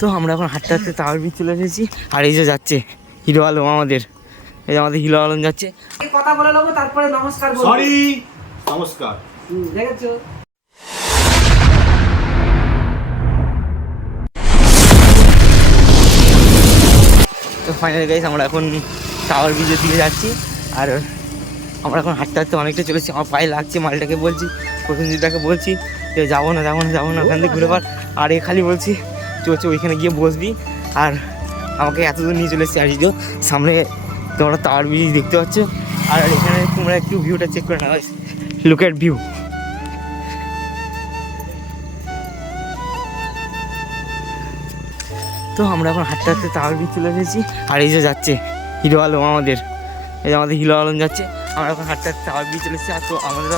তো আমরা এখন হাঁটতে হাঁটতে টাওয়ার ব্রিজ চলে এসেছি। আর এই যে যাচ্ছে হিরো আলম আমাদের, এই যে আমাদের হিরো আলম যাচ্ছে। কথা বলে নেবো, তারপরে নমস্কার বলবো। সরি, নমস্কার। দেখেছো? তো ফাইনালি গাইস আমরা এখন টাওয়ার ব্রিজের দিকে যাচ্ছি। আর আমরা এখন হাঁটতে হাঁটতে অনেকটা চলেছি, আমার পায়ে লাগছে। মালটাকে বলছি, প্রসেনজিৎটাকে বলছি যে যাবো না ওখান থেকে ঘুরে পার। আর এ খালি বলছি চলছে ওইখানে গিয়ে বসবি। আর আমাকে এত দূর নিয়ে চলে এসেছি। আর যে সামনে তোমরা টাওয়ার ব্রিজ দেখতে পাচ্ছ। আর এখানে তোমরা একটু ভিউটা চেক করে নাও, লুক এট ভিউ। তো আমরা এখন হাঁটতে হাঁটতে টাওয়ার ব্রিজ চলে এসেছি। আর এই যে যাচ্ছে হিরো আলম আমাদের, এই যে আমাদের হিরো আলম যাচ্ছে। আমরা এখন হাঁটতে হাঁটতে টাওয়ার ব্রিজ চলে এসেছি। আর তো আমাদের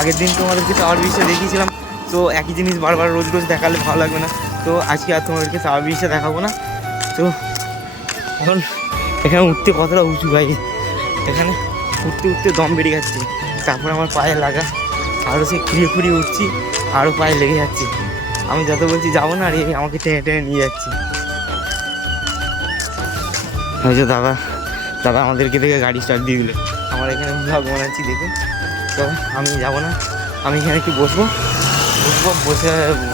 আগের দিন তোমাদেরকে টাওয়ার ব্রিজটা দেখিয়েছিলাম। তো একই জিনিস বারবার রোজ রোজ দেখালে ভালো লাগবে না। তো আজকে আর তোমাদেরকে টাওয়ার ব্রিজটা দেখাবো না। তো এখন এখানে উঠতে কতটা উঁচু ভাই, এখানে উঠতে উঠতে দম বেরিয়ে যাচ্ছে। তারপরে আমার পায়ে লাগা, আরও সে খুঁড়িয়ে উঠছি, আরও পায়ে লেগে যাচ্ছে। আমি যত বলছি যাবো না, আর এই আমাকে টেনে টেনে নিয়ে যাচ্ছি। হয়তো দাদা আমাদেরকে দেখে গাড়ি স্টার্ট দিয়ে দিল। আমার এখানে ব্লগ বানাচ্ছি দেখুন। তো আমি যাবো না, আমি এখানে একটু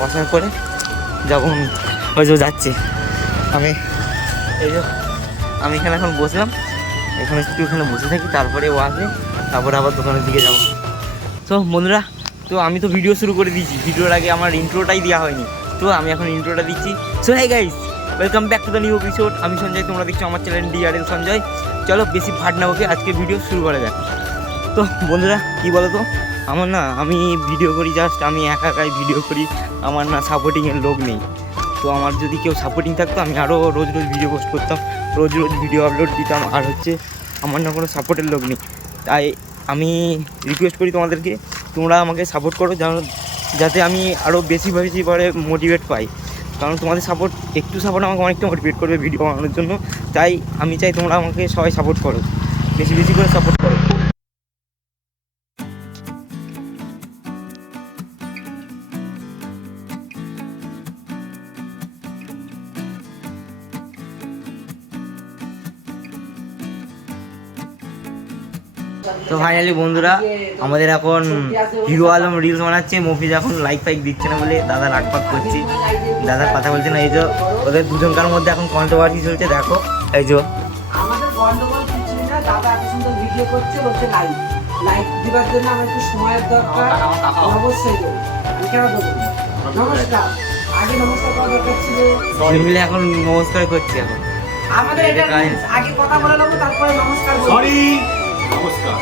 বসার পরে যাবো। হয়তো যাচ্ছে আমি এখানে এখন বসলাম, এখানে বসে থাকি, তারপরে ও আসবে, তারপরে আবার দোকানের দিকে যাবো। তো বন্ধুরা, তো আমি তো ভিডিও শুরু করে দিয়েছি, ভিডিওর আগে আমার ইন্ট্রোটাই দেওয়া হয়নি। তো আমি এখন ইন্ট্রোটা দিচ্ছি। So hi guys, welcome back to the new episode. আমি সঞ্জয়, তোমরা দেখছো আমার চ্যানেল DRL সঞ্জয়। চলো বেশি ভাট না বকে আজকে ভিডিও শুরু করা যাক। তো বন্ধুরা কী বলো তো, আমি ভিডিও করি জাস্ট, আমি একাই ভিডিও করি, আমার না সাপোর্টিংয়ের লোক নেই। তো আমার যদি কেউ সাপোর্টিং থাকতো আমি আরও রোজ ভিডিও পোস্ট করতাম, রোজ ভিডিও আপলোড দিতাম। আর আমার না কোনো সাপোর্টের লোক নেই। তাই আমি রিকোয়েস্ট করি তোমাদেরকে, তোমরা আমাকে সাপোর্ট করো, যাতে আমি আরও বেশি পরে মোটিভেট পাই। কারণ তোমাদের একটু সাপোর্ট আমাকে অনেকটা মোটিভেট করবে ভিডিও বানানোর জন্য। তাই আমি চাই তোমরা আমাকে সবাই সাপোর্ট করো, বেশি করে সাপোর্ট করো। তো ফাইনালি বন্ধুরা, আমাদের এখন হিরো আলম রিলস বানাচ্ছে। মফিজ এখন লাইক ফাইক দিচ্ছে না বলে দাদা রাগপাগ করছি, দাদার কথা বলছে না। এই যে ওদের দুজনকার মধ্যে এখন কন্ট্রোভার্সি চলছে, দেখো। এই যে আমাদের গন্ডগোল কিছু না, দাদা এত সুন্দর ভিডিও করছে, বলছে লাইক দিবার জন্য আমার একটু সময়ের দরকার। অবশ্যই দেবো, আমি কেন দেবো? নমস্কার, আগে নমস্কার করা দরকার ছিল। মিলে এখন নমস্কার করছি। এখন আমাদের এটা আগে কথা বলে নেবো, তারপরে নমস্কার বলবো। সরি, নমস্কার।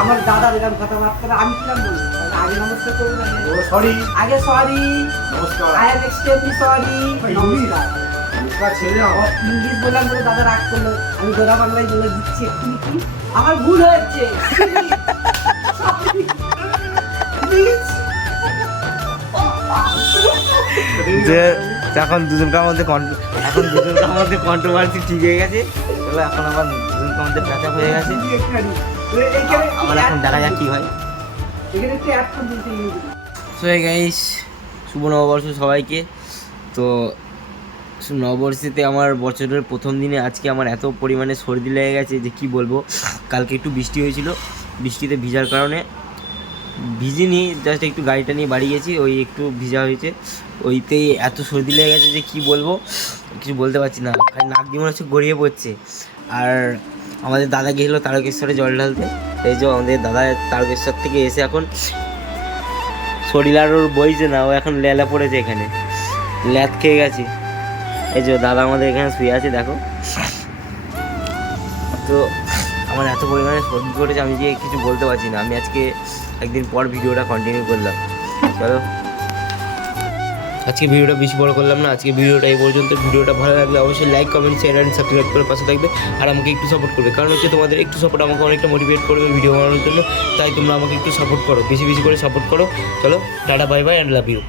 আমার দাদা এরকম কথাবার্তা আমি কিলাম বলবো, আগে নমস্কার করবো না। সরি, আগে সরি, নমস্কার। আই এম এক্সট্রিমলি সরি, নমস্কার। ইংলিশ বললাম বলে দাদা রাগ করলো, আমি গোদা বাংলায় বলে দিচ্ছি এক্ষুনি কি আমার ভুল হয়েছে। যে এখন দুজনকার মধ্যে কন্ট্রোভার্সি ঠিক হয়ে গেছে। চলো এখন আবার দুজনকার মধ্যে প্যাচা হয়ে গেছে। আমার এখন দেখা যাক কী হয়। সো গাইস, শুভ নববর্ষ সবাইকে। তো নববর্ষেতে আমার বছরের প্রথম দিনে আজকে আমার এত পরিমাণে সর্দি লেগে গেছে যে কি বলবো। কালকে একটু বৃষ্টি হয়েছিল, বৃষ্টিতে ভিজার কারণে ভিজিনি, জাস্ট একটু গাড়িটা নিয়ে বাড়ি গেছি, ওই একটু ভিজা হয়েছে, ওইতেই এত সর্দি লেগে গেছে যে কি বলবো, কিছু বলতে পারছি না। খালি নাক দিয়ে মনে হচ্ছে গড়িয়ে পড়ছে। আর আমাদের দাদা গেছিলো তারকেশ্বরে জল ঢালতে। এই যে আমাদের দাদা তারকেশ্বর থেকে এসে এখন শরীর আর ওর বইছে না, ও এখন লেলা পড়েছে, এখানে ল্যাদ খেয়ে গেছে। এই যে দাদা আমাদের এখানে শুয়ে আছে, দেখো। তো আমার এত পরিমাণে সর্দি করেছে আমি যে কিছু বলতে পারছি না। আমি আজকে একদিন পর ভিডিওটা কন্টিনিউ করলাম। চলো, আজকে ভিডিওটা বেশি বড় করলাম না, আজকে ভিডিওটা এই পর্যন্ত। ভিডিওটা ভালো লাগলে অবশ্যই like, comment, share and subscribe করে পাশে থাকবে। আর আমাকে একটু সাপোর্ট করবে, কারণ তোমাদের একটু সাপোর্ট আমাকে অনেকটা মোটিভেট করবে ভিডিও বানানোর জন্য। তাই তোমরা আমাকে একটু সাপোর্ট করো, বেশি করে সাপোর্ট করো। চলো, tata, bye bye and love you.